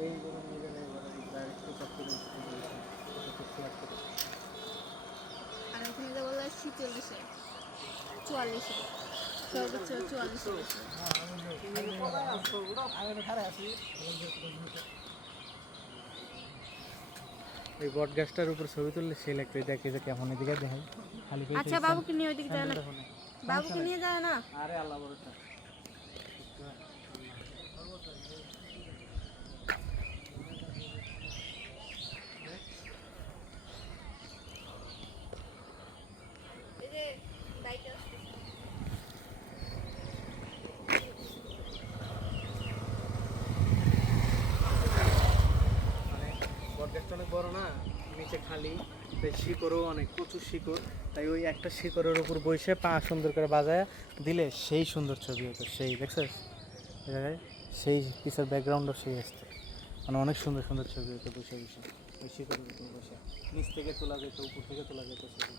এই যেমন নিজের ডাইরেক্ট করতে আর ওখানে যে বললো 46-এ 44-এ সর্বোচ্চ 44-এ গেছে। এই বট গাছটার উপর ছবি তুললে সে লাগবে, দেখে যে কেমন এদিকে দেখাই খালি পেয়ে আচ্ছা বাবুকে নিয়ে ওইদিকে যায় না, বাবুকে নিয়ে যায় না। আরে আল্লাহ ভরসা। এই যে বাইকে আসছে মানে বটগাছটা অনেক বড় না, নিচে খালি, তাই শিকড়ও অনেক, প্রচুর শিকড়। তাই ওই একটা শিকড়ের উপর বসে পা সুন্দর করে বাজায় দিলে সেই সুন্দর ছবি হতো, সেই দেখছিস এই জায়গায় সেই পিসের ব্যাকগ্রাউন্ডও সেই আসতো, মানে অনেক সুন্দর সুন্দর ছবি হতো বসে বসে ওই শিকড়ের উপর বসে, নিচ থেকে তোলা যেত, উপর থেকে তোলা যেত ছবি।